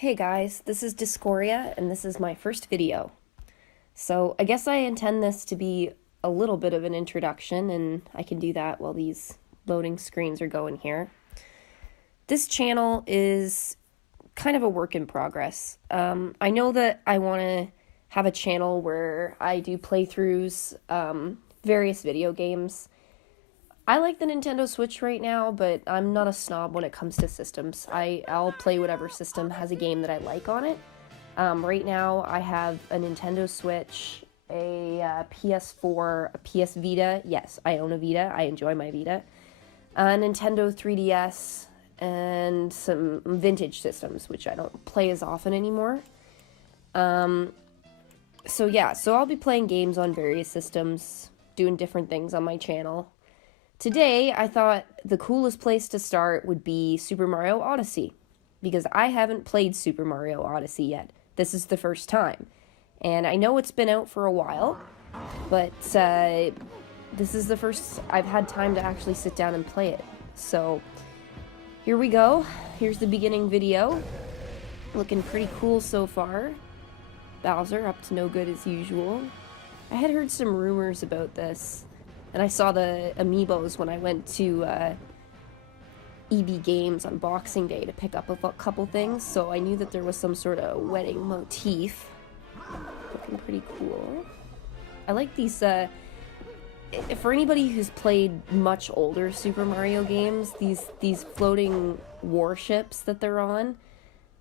Hey guys, this is Discoria, and this is my first video. So I guess I intend this to be a little bit of an introduction, and I can do that while these loading screens are going here. This channel is kind of a work in progress. I know that I want to have a channel where I do playthroughs, various video games. I like the Nintendo Switch right now, but I'm not a snob when it comes to systems. I'll play whatever system has a game that I like on it. Right now, I have a Nintendo Switch, a PS4, a PS Vita. Yes, I own a Vita. I enjoy my Vita. A Nintendo 3DS, and some vintage systems, which I don't play as often anymore. So I'll be playing games on various systems, doing different things on my channel. Today, I thought the coolest place to start would be Super Mario Odyssey, because I haven't played Super Mario Odyssey yet. This is the first time. And I know it's been out for a while, but this is the first I've had time to actually sit down and play it. So, here we go. Here's the beginning video. Looking pretty cool so far. Bowser up to no good as usual. I had heard some rumors about this. And I saw the amiibos when I went to EB Games on Boxing Day to pick up a couple things, so I knew that there was some sort of wedding motif. Looking pretty cool. I like these, for anybody who's played much older Super Mario games, these floating warships that they're on,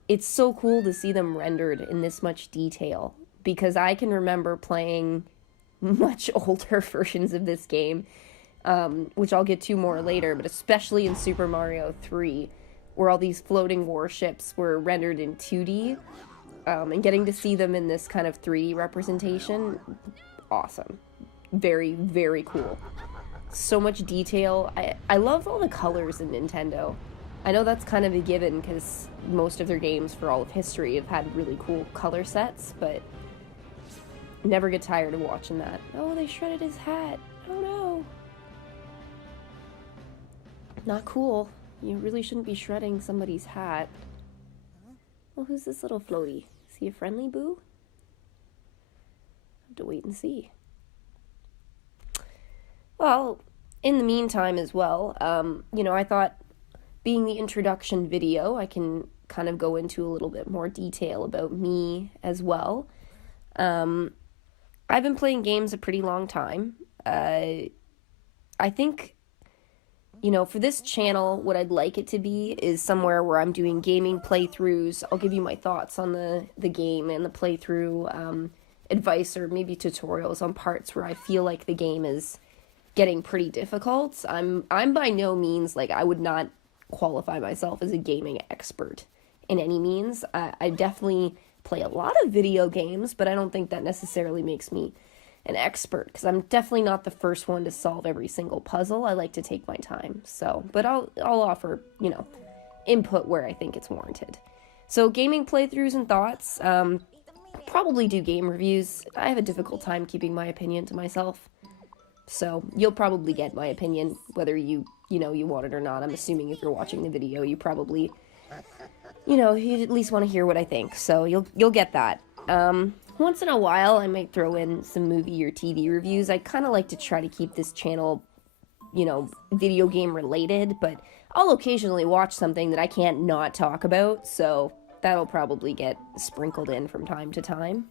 it's so cool to see them rendered in this much detail, because I can remember playing much older versions of this game, which I'll get to more later, but especially in Super Mario 3, where all these floating warships were rendered in 2D, and getting to see them in this kind of 3D representation, awesome. Very, very cool. So much detail. I love all the colors in Nintendo. I know that's kind of a given, because most of their games for all of history have had really cool color sets, but never get tired of watching that. Oh, they shredded his hat. Oh no. Not cool. You really shouldn't be shredding somebody's hat. Well, who's this little floaty? Is he a friendly boo? Have to wait and see. Well, in the meantime as well, I thought being the introduction video, I can kind of go into a little bit more detail about me as well. I've been playing games a pretty long time. I think, for this channel, what I'd like it to be is somewhere where I'm doing gaming playthroughs. I'll give you my thoughts on the game and the playthrough, advice or maybe tutorials on parts where I feel like the game is getting pretty difficult. I'm by no means, I would not qualify myself as a gaming expert in any means. I definitely play a lot of video games, but I don't think that necessarily makes me an expert, because I'm definitely not the first one to solve every single puzzle. I like to take my time. But I'll offer, input where I think it's warranted. So gaming playthroughs and thoughts, probably do game reviews. I have a difficult time keeping my opinion to myself. So you'll probably get my opinion whether you want it or not. I'm assuming if you're watching the video, you probably you at least want to hear what I think, so you'll get that. Once in a while, I might throw in some movie or TV reviews. I kind of like to try to keep this channel, video game related, but I'll occasionally watch something that I can't not talk about, so that'll probably get sprinkled in from time to time.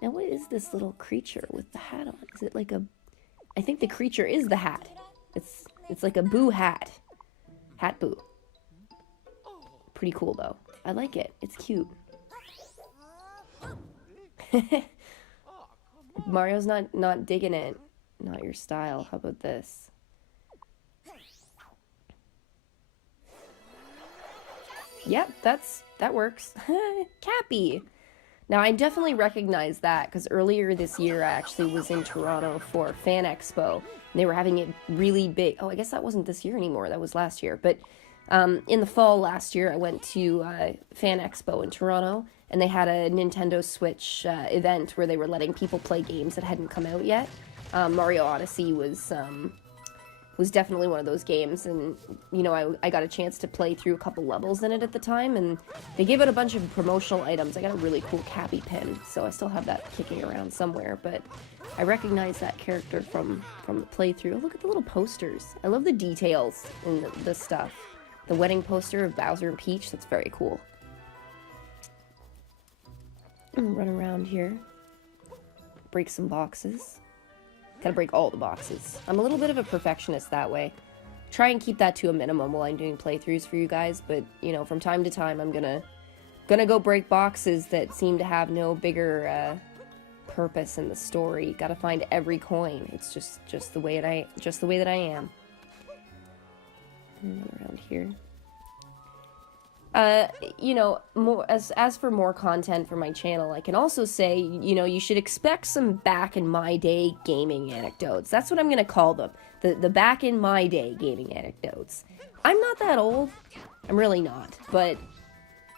Now, what is this little creature with the hat on? Is it like I think the creature is the hat. It's like a boo hat. Hat boo. Pretty cool, though. I like it. It's cute. Mario's not digging it. Not your style. How about this? Yep, that works. Cappy! Now, I definitely recognize that, because earlier this year I actually was in Toronto for Fan Expo, and they were having it really big. Oh, I guess that wasn't this year anymore. That was last year. But in the fall last year, I went to Fan Expo in Toronto, and they had a Nintendo Switch event where they were letting people play games that hadn't come out yet. Mario Odyssey was was definitely one of those games, and, you know, I got a chance to play through a couple levels in it at the time, and they gave out a bunch of promotional items. I got a really cool Cappy pin, so I still have that kicking around somewhere, but I recognize that character from the playthrough. Oh, look at the little posters. I love the details in the stuff. The wedding poster of Bowser and Peach, that's very cool. Run around here. Break some boxes. Gotta break all the boxes. I'm a little bit of a perfectionist that way. Try and keep that to a minimum while I'm doing playthroughs for you guys, but, you know, from time to time I'm gonna go break boxes that seem to have no bigger purpose in the story. Gotta find every coin. It's just the way that I am. Around here. You know, more as for more content for my channel, I can also say, you know, you should expect some back in my day gaming anecdotes. That's what I'm gonna call them. The back in my day gaming anecdotes. I'm not that old. I'm really not, but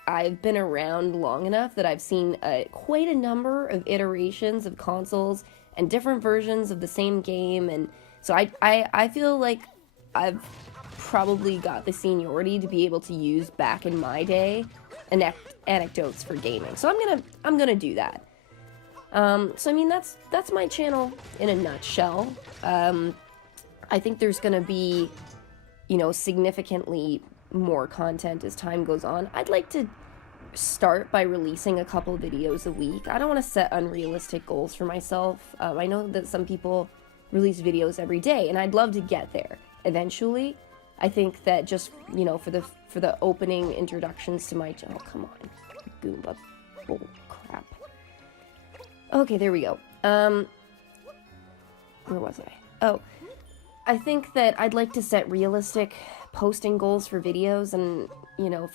I've been around long enough that I've seen quite a number of iterations of consoles and different versions of the same game, and so I feel like I've probably got the seniority to be able to use back in my day anecdotes for gaming. So I'm gonna do that. So I mean that's my channel in a nutshell. I think there's gonna be, you know, significantly more content as time goes on. I'd like to start by releasing a couple videos a week. I don't want to set unrealistic goals for myself. I know that some people release videos every day, and I'd love to get there eventually. I think that just, you know, for the opening introductions to my channel, come on, Goomba, bull crap. Okay, there we go. Where was I? Oh, I think that I'd like to set realistic posting goals for videos, and, you know,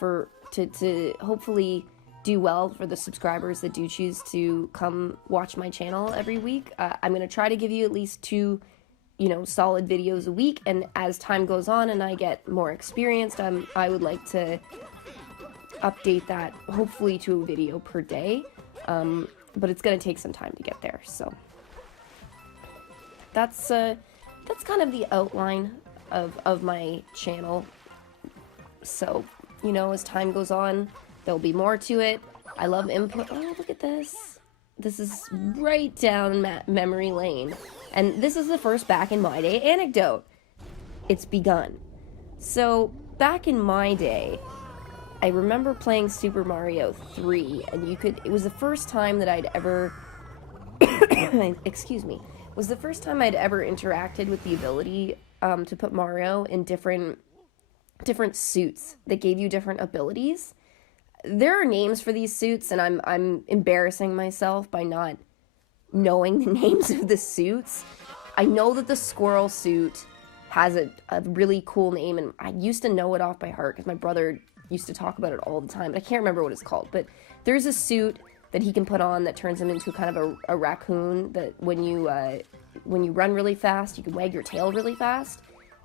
to hopefully do well for the subscribers that do choose to come watch my channel every week. I'm gonna try to give you at least 2, you know, solid videos a week, and as time goes on and I get more experienced, I would like to update that hopefully to a video per day, but it's gonna take some time to get there. So that's kind of the outline of my channel. So, you know, as time goes on, there'll be more to it. I love input. Oh, look at this. This is right down memory lane. And this is the first back in my day anecdote. It's begun. So, back in my day, I remember playing Super Mario 3, and it was the first time that I'd ever, excuse me, was the first time I'd ever interacted with the ability to put Mario in different suits that gave you different abilities. There are names for these suits, and I'm embarrassing myself by not knowing the names of the suits. I know that the squirrel suit has a really cool name, and I used to know it off by heart because my brother used to talk about it all the time, but I can't remember what it's called. But there's a suit that he can put on that turns him into kind of a raccoon that when you run really fast, you can wag your tail really fast,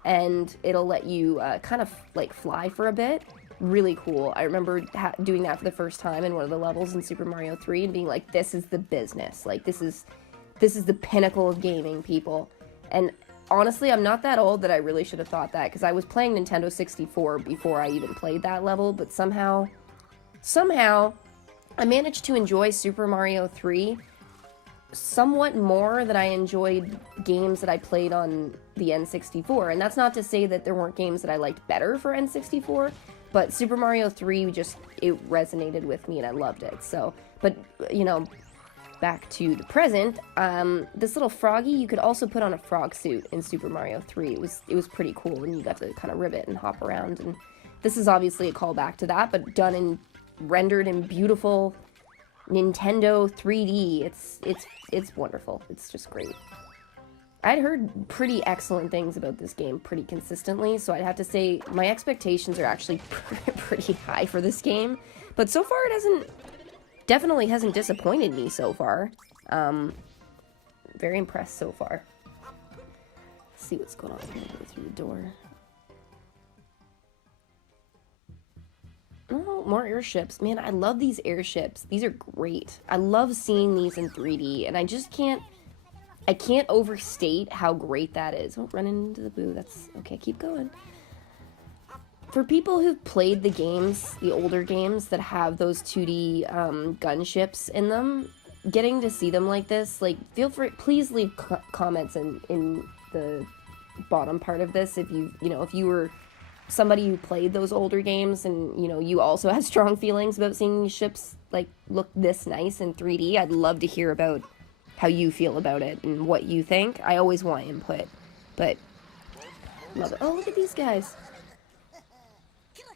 and it'll let you kind of like fly for a bit. Really cool. I remember doing that for the first time in one of the levels in Super Mario 3 and being like, this is the business. Like, this is the pinnacle of gaming, people. And honestly, I'm not that old that I really should have thought that, because I was playing Nintendo 64 before I even played that level, but somehow, I managed to enjoy Super Mario 3 somewhat more than I enjoyed games that I played on the N64. And that's not to say that there weren't games that I liked better for N64, but Super Mario 3 it resonated with me and I loved it. So, but, you know, back to the present, this little froggy, you could also put on a frog suit in Super Mario 3. It was pretty cool, and you got to kind of ribbit and hop around, and this is obviously a callback to that, but rendered in beautiful Nintendo 3D. It's wonderful. It's just great. I'd heard pretty excellent things about this game pretty consistently, so I'd have to say my expectations are actually pretty high for this game. But so far it definitely hasn't disappointed me so far. Very impressed so far. Let's see what's going on. I'm gonna go through the door. Oh, more airships. Man, I love these airships. These are great. I love seeing these in 3D, and I just can't I can't overstate how great that is. Don't run into the boo. That's okay. Keep going. For people who've played the games, the older games that have those 2D gunships in them, getting to see them like this, like, feel free, please leave comments in the bottom part of this if if you were somebody who played those older games and, you also had strong feelings about seeing these ships, like, look this nice in 3D. I'd love to hear about how you feel about it and what you think. I always want input, but love it. Oh, look at these guys.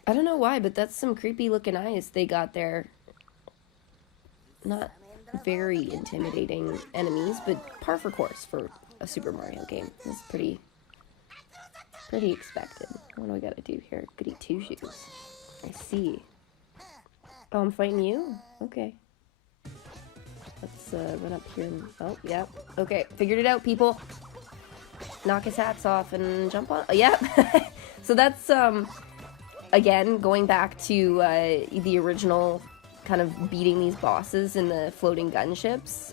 I don't know why, but that's some creepy looking eyes they got there. Not very intimidating enemies, but par for course for a Super Mario game. It's pretty expected. What do I gotta do here? Goody two shoes. I see. Oh, I'm fighting you? Okay. Let's run up here and... Oh, yeah. Okay, figured it out, people. Knock his hats off and jump on... Oh, yeah. So that's, again, going back to the original kind of beating these bosses in the floating gunships.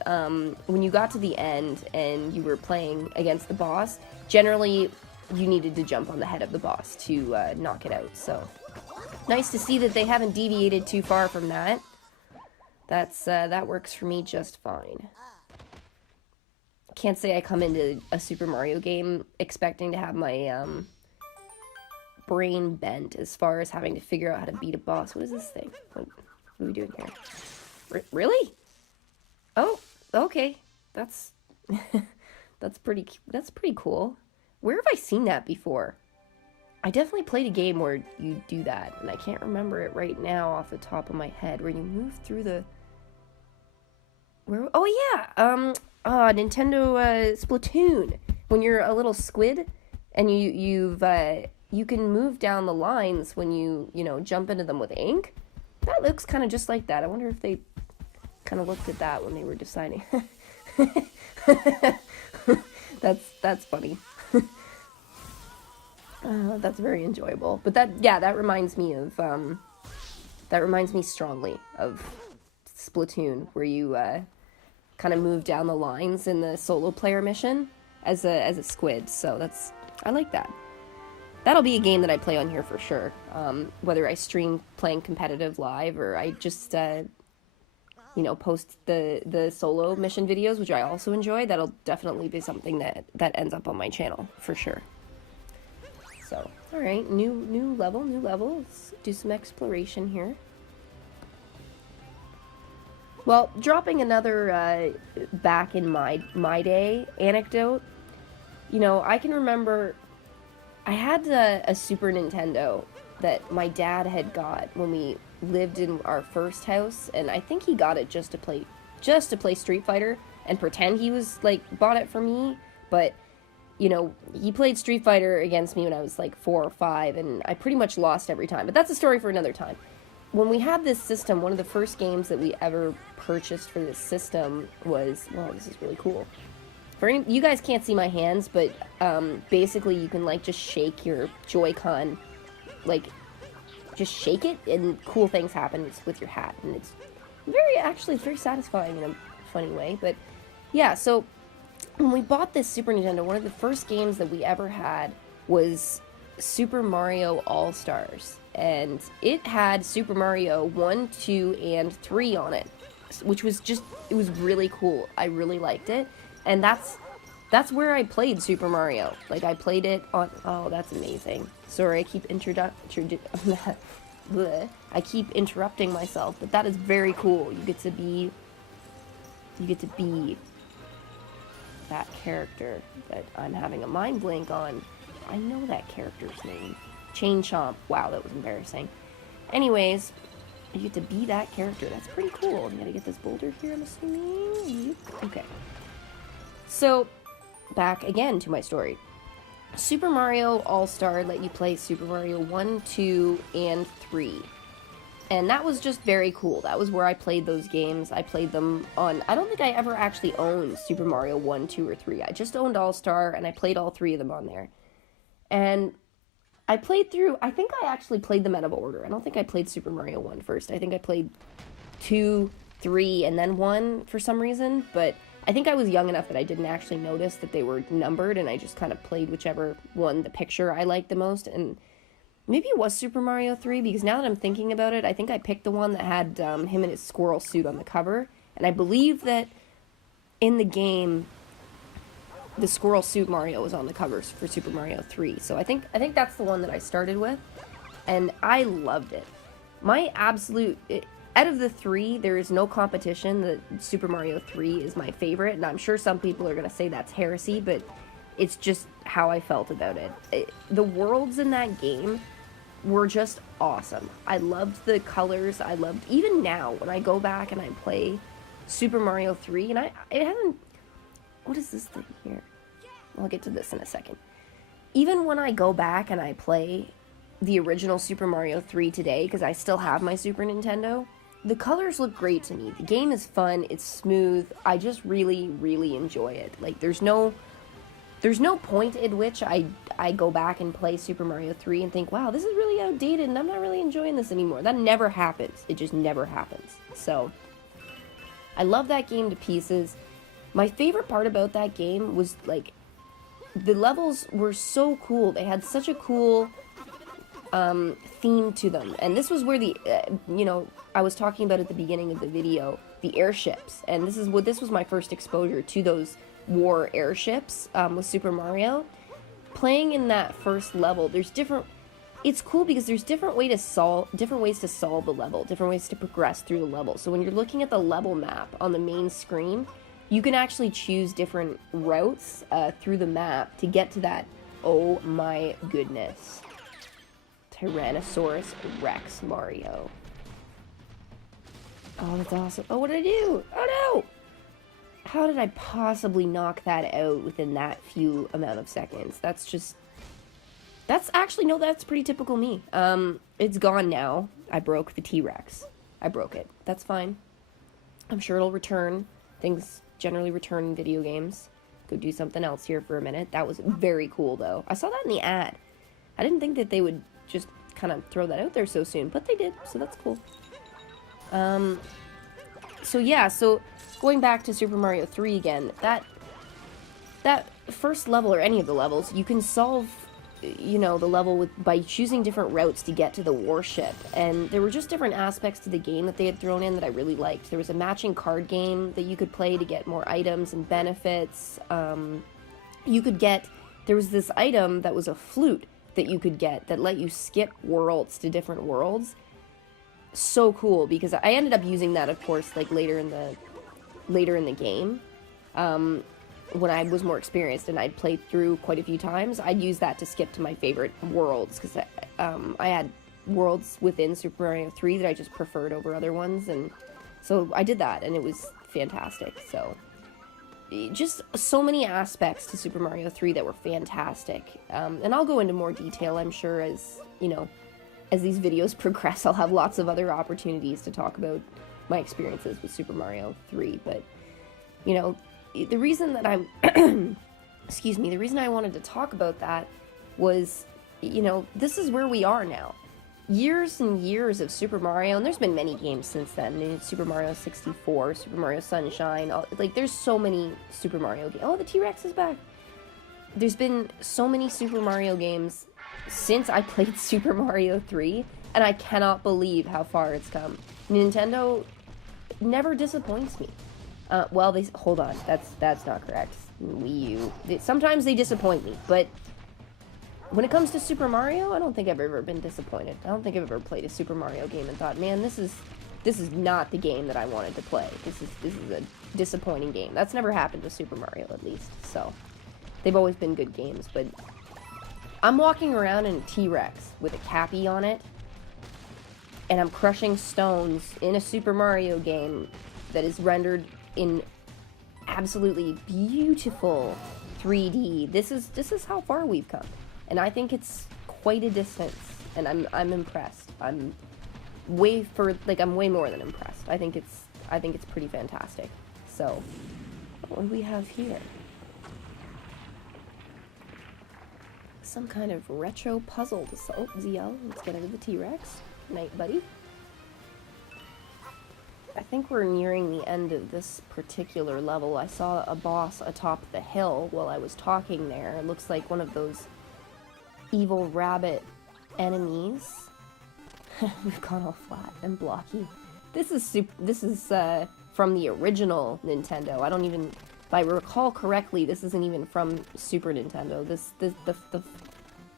When you got to the end and you were playing against the boss, generally you needed to jump on the head of the boss to knock it out. So nice to see that they haven't deviated too far from that. That works for me just fine. Can't say I come into a Super Mario game expecting to have my brain bent as far as having to figure out how to beat a boss. What is this thing? What are we doing here? Really? Oh, okay. That's that's pretty cool. Where have I seen that before? I definitely played a game where you do that, and I can't remember it right now off the top of my head, where you move through the... Oh yeah! Nintendo Splatoon. When you're a little squid, and you can move down the lines when you jump into them with ink. That looks kind of just like that. I wonder if they kind of looked at that when they were deciding. That's funny. That's very enjoyable. But that reminds me of strongly of Splatoon, where you kind of move down the lines in the solo player mission as a squid. So I like that. That'll be a game that I play on here for sure. Whether I stream playing competitive live or I just post the solo mission videos, which I also enjoy. That'll definitely be something that ends up on my channel for sure. So, all right, new level. Let's do some exploration here. Well, dropping another back in my day anecdote. I can remember I had a Super Nintendo that my dad had got when we lived in our first house, and I think he got it just to play Street Fighter and pretend he was bought it for me, but he played Street Fighter against me when I was 4 or 5, and I pretty much lost every time. But that's a story for another time. When we had this system, one of the first games that we ever purchased for this system was, well, this is really cool. You guys can't see my hands, but basically you can just shake your Joy-Con, just shake it, and cool things happen with your hat, and it's very satisfying in a funny way. But yeah, so when we bought this Super Nintendo, one of the first games that we ever had was Super Mario All-Stars, and it had Super Mario 1, 2, and 3 on it, which was it was really cool. I really liked it, and that's where I played Super Mario. I played it on... Oh, that's amazing. Sorry, I keep I keep interrupting myself, but that is very cool. You get to be that character that I'm having a mind blank on. I know that character's name. Chain Chomp. Wow, that was embarrassing. Anyways, you get to be that character. That's pretty cool. You gotta get this boulder here, I'm assuming. Okay. So, back again to my story. Super Mario All-Star let you play Super Mario 1, 2, and 3. And that was just very cool. That was where I played those games. I played them on... I don't think I ever actually owned Super Mario 1, 2, or 3. I just owned All-Star, and I played all 3 of them on there. And I played through... I think I actually played them out of order. I don't think I played Super Mario 1 first. I think I played 2, 3, and then 1 for some reason. But I think I was young enough that I didn't actually notice that they were numbered, and I just kind of played whichever one, the picture I liked the most. And maybe it was Super Mario 3, because now that I'm thinking about it, I think I picked the one that had him in his squirrel suit on the cover. And I believe that in the game, the squirrel suit Mario was on the covers for Super Mario 3. So I think that's the one that I started with, and I loved it. My absolute... Out of the three, there is no competition that Super Mario 3 is my favorite, and I'm sure some people are going to say that's heresy, but it's just how I felt about it. The worlds in that game were just awesome. I loved the colors. I loved... Even now, when I go back and I play Super Mario 3, and it hasn't... What is this thing here? I'll get to this in a second. Even when I go back and I play the original Super Mario 3 today, because I still have my Super Nintendo... The colors look great to me. The game is fun. It's smooth. I just really, really enjoy it. Like, there's no point at which I go back and play Super Mario 3 and think, wow, this is really outdated and I'm not really enjoying this anymore. That never happens. It just never happens. So, I love that game to pieces. My favorite part about that game was, like, the levels were so cool. They had such a cool theme to them. And this was where the, I was talking about at the beginning of the video, the airships. And this was my first exposure to those war airships with Super Mario. Playing in that first level, it's cool because there's different ways to solve the level, different ways to progress through the level. So when you're looking at the level map on the main screen, you can actually choose different routes through the map to get to that, oh my goodness, Tyrannosaurus Rex Mario. Oh, that's awesome. Oh, what did I do? Oh no! How did I possibly knock that out within that few amount of seconds? That's pretty typical me. It's gone now. I broke the T-Rex. I broke it. That's fine. I'm sure it'll return. Things generally return in video games. Go do something else here for a minute. That was very cool, though. I saw that in the ad. I didn't think that they would just kind of throw that out there so soon, but they did, so that's cool. So going back to Super Mario 3 again, that first level, or any of the levels, you can solve, the level by choosing different routes to get to the warship, and there were just different aspects to the game that they had thrown in that I really liked. There was a matching card game that you could play to get more items and benefits. There was this item that was a flute that you could get that let you skip worlds to different worlds. So cool, because I ended up using that, of course, like later in the game, when I was more experienced and I'd played through quite a few times. I'd use that to skip to my favorite worlds, because I had worlds within Super Mario 3 that I just preferred over other ones, and so I did that, and it was fantastic. So just so many aspects to Super Mario 3 that were fantastic, and I'll go into more detail, I'm sure, as these videos progress. I'll have lots of other opportunities to talk about my experiences with Super Mario 3, but, the reason that I'm, excuse me, the reason I wanted to talk about that was, this is where we are now. Years and years of Super Mario, and there's been many games since then. Super Mario 64, Super Mario Sunshine, there's so many Super Mario games. Oh, the T-Rex is back! There's been so many Super Mario games since I played Super Mario 3, and I cannot believe how far it's come. Nintendo never disappoints me. Hold on, that's not correct. Wii U. Sometimes they disappoint me, but when it comes to Super Mario, I don't think I've ever been disappointed. I don't think I've ever played a Super Mario game and thought, man, this is not the game that I wanted to play. This is a disappointing game. That's never happened to Super Mario, at least. So they've always been good games, but I'm walking around in a T-Rex with a Cappy on it, and I'm crushing stones in a Super Mario game that is rendered in absolutely beautiful 3D. This is how far we've come, and I think it's quite a distance, and I'm impressed. I'm way more than impressed. I think it's pretty fantastic. So, what do we have here? Some kind of retro puzzle to solve. ZL, let's get out of the T-Rex. Night, buddy. I think we're nearing the end of this particular level. I saw a boss atop the hill while I was talking there. It looks like one of those evil rabbit enemies. We've gone all flat and blocky. This is from the original Nintendo. I don't even, if I recall correctly, this isn't even from Super Nintendo. The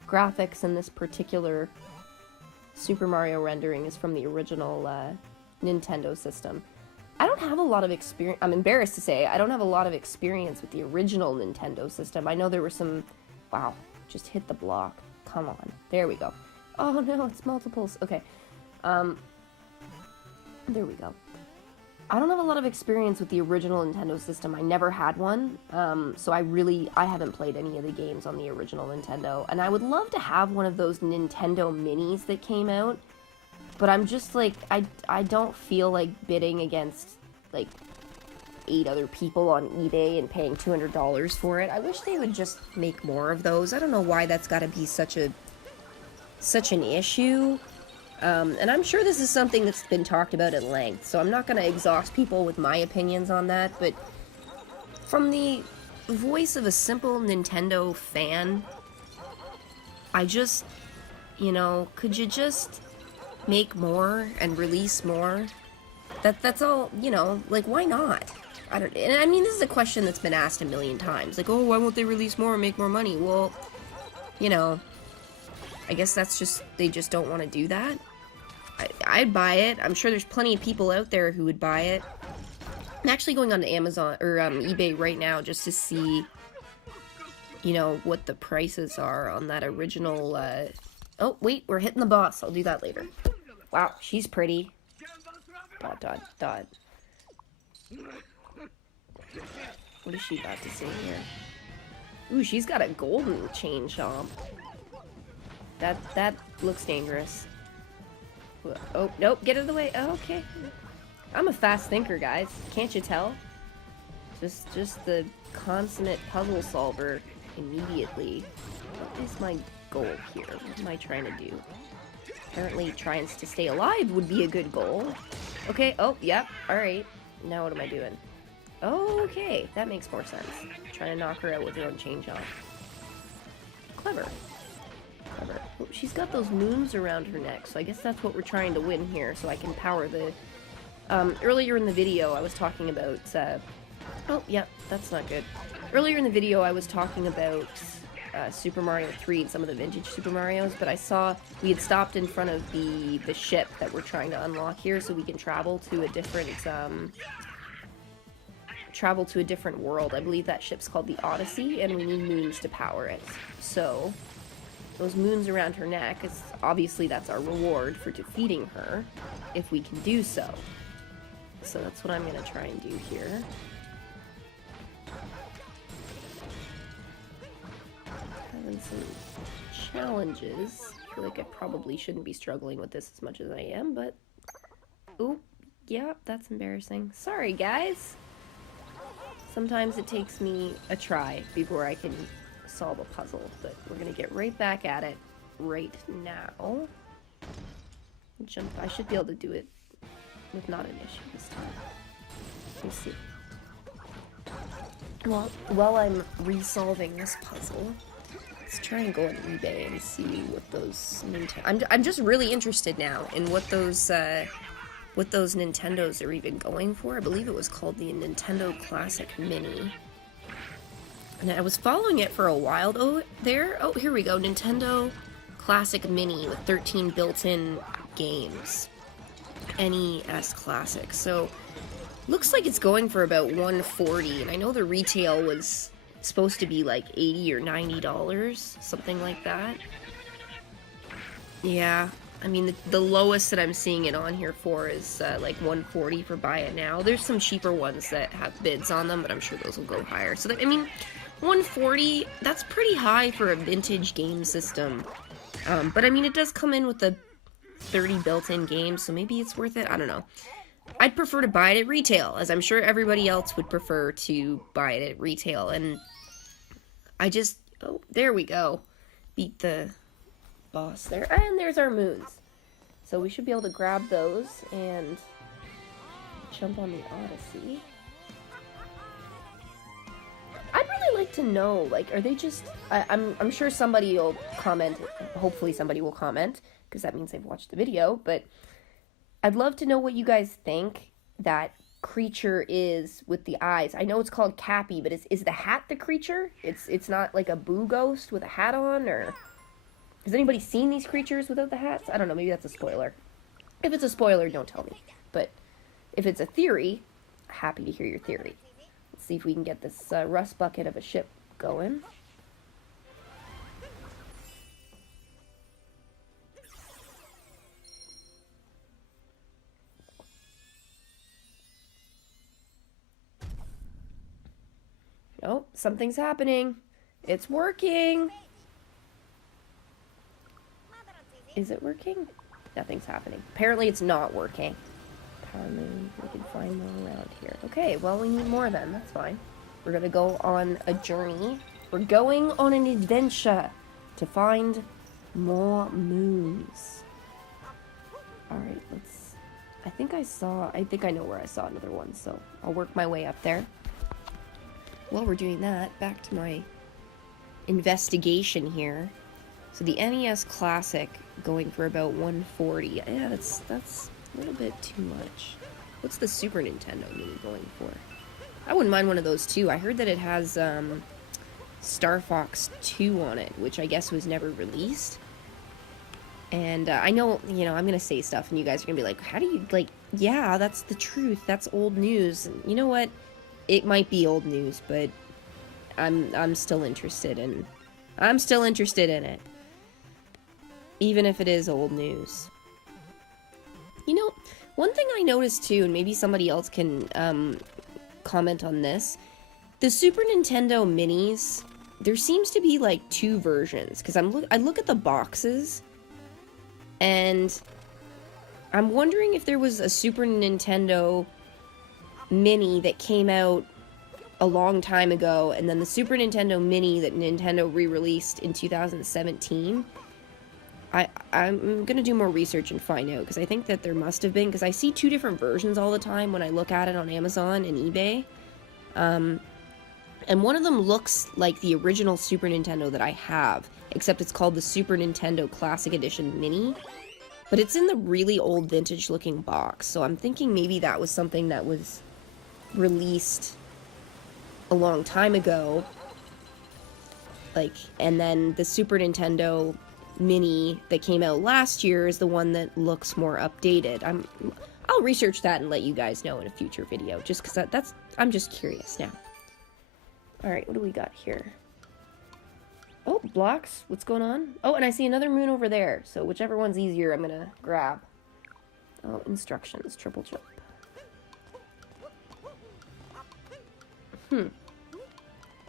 graphics in this particular Super Mario rendering is from the original Nintendo system. I don't have a lot of experience. I'm embarrassed to say I don't have a lot of experience with the original Nintendo system. I know there were some. Wow, just hit the block. Come on, there we go. Oh no, it's multiples. Okay, there we go. I don't have a lot of experience with the original Nintendo system. I never had one, so I haven't played any of the games on the original Nintendo, and I would love to have one of those Nintendo minis that came out, but I'm just like, I don't feel like bidding against, like, 8 other people on eBay and paying $200 for it. I wish they would just make more of those. I don't know why that's gotta be such an issue. And I'm sure this is something that's been talked about at length, so I'm not going to exhaust people with my opinions on that, but from the voice of a simple Nintendo fan, I just, you know, could you just make more and release more? That's all, you know, like, why not? I mean, this is a question that's been asked a million times, like, oh, why won't they release more and make more money? Well, you know, I guess that's just, they just don't want to do that. I'd buy it. I'm sure there's plenty of people out there who would buy it. I'm actually going on to Amazon, or eBay right now just to see, you know, what the prices are on that original, Oh, wait, we're hitting the boss. I'll do that later. Wow, she's pretty. ... What is she about to say here? Ooh, she's got a golden chain chomp. That looks dangerous. Oh, nope, get out of the way. Oh, okay. I'm a fast thinker, guys. Can't you tell? Just the consummate puzzle solver immediately. What is my goal here? What am I trying to do? Apparently trying to stay alive would be a good goal. Okay, oh, yep, alright. Now what am I doing? Okay, that makes more sense. Trying to knock her out with her own chain chomp. Clever. Clever. Oh, she's got those moons around her neck, so I guess that's what we're trying to win here, so I can power the... earlier in the video, I was talking about, oh, yeah, that's not good. Earlier in the video, I was talking about, Super Mario 3 and some of the vintage Super Marios, but I saw we had stopped in front of the ship that we're trying to unlock here, so we can travel to a different, world. I believe that ship's called the Odyssey, and we need moons to power it. So... those moons around her neck, obviously that's our reward for defeating her, if we can do so. So that's what I'm going to try and do here. Having some challenges. I feel like I probably shouldn't be struggling with this as much as I am, but... Oop, yeah, that's embarrassing. Sorry, guys! Sometimes it takes me a try before I can solve a puzzle, but we're gonna get right back at it right now. Jump. I should be able to do it with not an issue this time. Let's see. Well, while I'm resolving this puzzle, let's try and go on eBay and see what those I'm just really interested now in what those Nintendos are even going for. I believe it was called the Nintendo Classic Mini. And I was following it for a while, though, there. Oh, here we go. Nintendo Classic Mini with 13 built-in games. NES Classic. So, looks like it's going for about $140, and I know the retail was supposed to be like $80 or $90, something like that. Yeah, I mean, the lowest that I'm seeing it on here for is like $140 for buy it now. There's some cheaper ones that have bids on them, but I'm sure those will go higher. So, I mean... $140, that's pretty high for a vintage game system. But I mean, it does come in with the 30 built-in games, so maybe it's worth it. I don't know. I'd prefer to buy it at retail, as I'm sure everybody else would prefer to buy it at retail. And I just... oh, there we go. Beat the boss there. And there's our moons. So we should be able to grab those and jump on the Odyssey. I'd really like to know, like, are they just... I'm sure somebody will comment. Hopefully somebody will comment, because that means they've watched the video. But I'd love to know what you guys think that creature is with the eyes. I know it's called Cappy, but is the hat the creature? It's not like a boo ghost with a hat on, or... Has anybody seen these creatures without the hats? I don't know, maybe that's a spoiler. If it's a spoiler, don't tell me. But if it's a theory, happy to hear your theory. Let's see if we can get this rust bucket of a ship going. Oh, something's happening. It's working. Is it working? Nothing's happening. Apparently it's not working. Power moon. We can find more around here. Okay, well, we need more then. That's fine. We're gonna go on a journey. We're going on an adventure to find more moons. Alright, let's... I think I know where I saw another one, so I'll work my way up there. While we're doing that, back to my investigation here. So the NES Classic going for about 140. Yeah, that's a little bit too much. What's the Super Nintendo Mini going for? I wouldn't mind one of those too. I heard that it has Star Fox 2 on it, which I guess was never released. And I know, you know, I'm gonna say stuff and you guys are gonna be like, how do you, like, yeah, that's the truth. That's old news. And you know what? It might be old news, but I'm still interested in it. Even if it is old news. You know, one thing I noticed too, and maybe somebody else can comment on this, the Super Nintendo Minis, there seems to be like two versions, because I look at the boxes, and I'm wondering if there was a Super Nintendo Mini that came out a long time ago, and then the Super Nintendo Mini that Nintendo re-released in 2017. I'm gonna do more research and find out, because I think that there must have been, because I see two different versions all the time when I look at it on Amazon and eBay. And one of them looks like the original Super Nintendo that I have, except it's called the Super Nintendo Classic Edition Mini. But it's in the really old vintage looking box, so I'm thinking maybe that was something that was released a long time ago. Like, and then the Super Nintendo Mini that came out last year is the one that looks more updated. I'll research that and let you guys know in a future video, just because I'm just curious now. Alright, what do we got here? Oh, blocks. What's going on? Oh, and I see another moon over there, so whichever one's easier I'm gonna grab. Oh, instructions. Triple jump.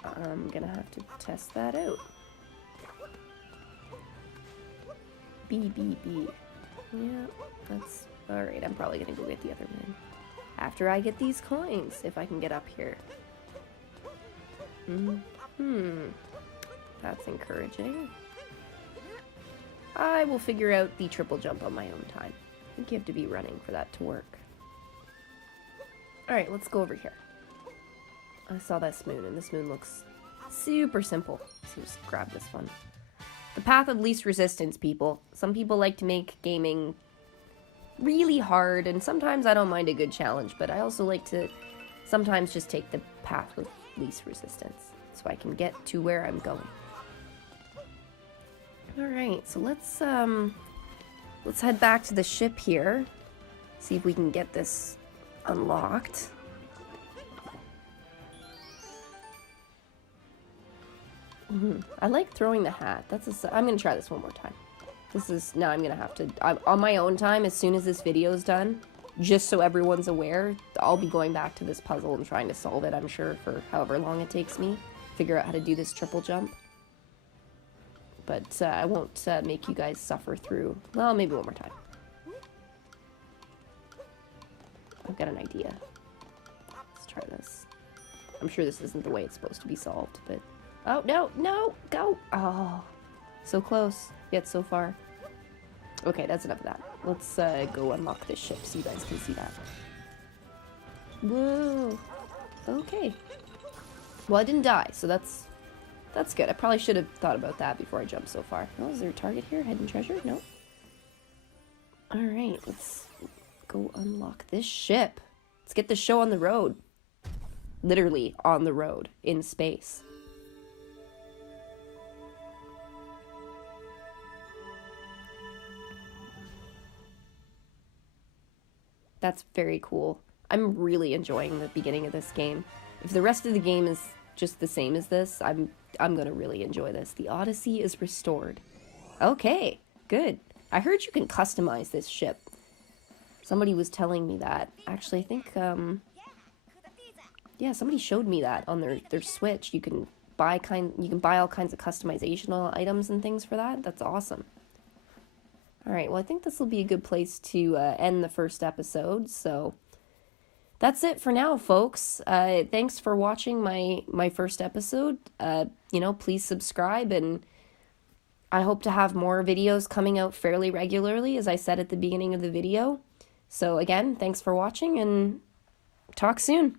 I'm gonna have to test that out. B. Yeah, that's... Alright, I'm probably gonna go get the other moon. After I get these coins, if I can get up here. That's encouraging. I will figure out the triple jump on my own time. I think you have to be running for that to work. Alright, let's go over here. I saw this moon, and this moon looks super simple. So just grab this one. The path of least resistance, people. Some people like to make gaming really hard, and sometimes I don't mind a good challenge, but I also like to sometimes just take the path with least resistance, so I can get to where I'm going. Alright, so let's head back to the ship here. See if we can get this unlocked. I like throwing the hat. I'm gonna try this one more time. Now I'm gonna have to, on my own time, as soon as this video is done, just so everyone's aware, I'll be going back to this puzzle and trying to solve it, I'm sure, for however long it takes me. Figure out how to do this triple jump. But I won't make you guys suffer through, well, maybe one more time. I've got an idea. Let's try this. I'm sure this isn't the way it's supposed to be solved, but... Oh, no, go! Oh, so close, yet so far. Okay, that's enough of that. Let's go unlock this ship so you guys can see that. Whoa. Okay. Well, I didn't die, so that's good. I probably should have thought about that before I jumped so far. Oh, is there a target here? Hidden treasure? No. Alright, let's go unlock this ship. Let's get the show on the road. Literally on the road, in space. That's very cool. I'm really enjoying the beginning of this game. If the rest of the game is just the same as this, I'm gonna really enjoy this. The Odyssey is restored. Okay, good. I heard you can customize this ship. Somebody was telling me that. Actually, I think, yeah, somebody showed me that on their Switch. You can buy all kinds of customizational items and things for that. That's awesome. Alright, well, I think this will be a good place to end the first episode, so that's it for now, folks. Thanks for watching my first episode. Please subscribe, and I hope to have more videos coming out fairly regularly, as I said at the beginning of the video. So again, thanks for watching, and talk soon.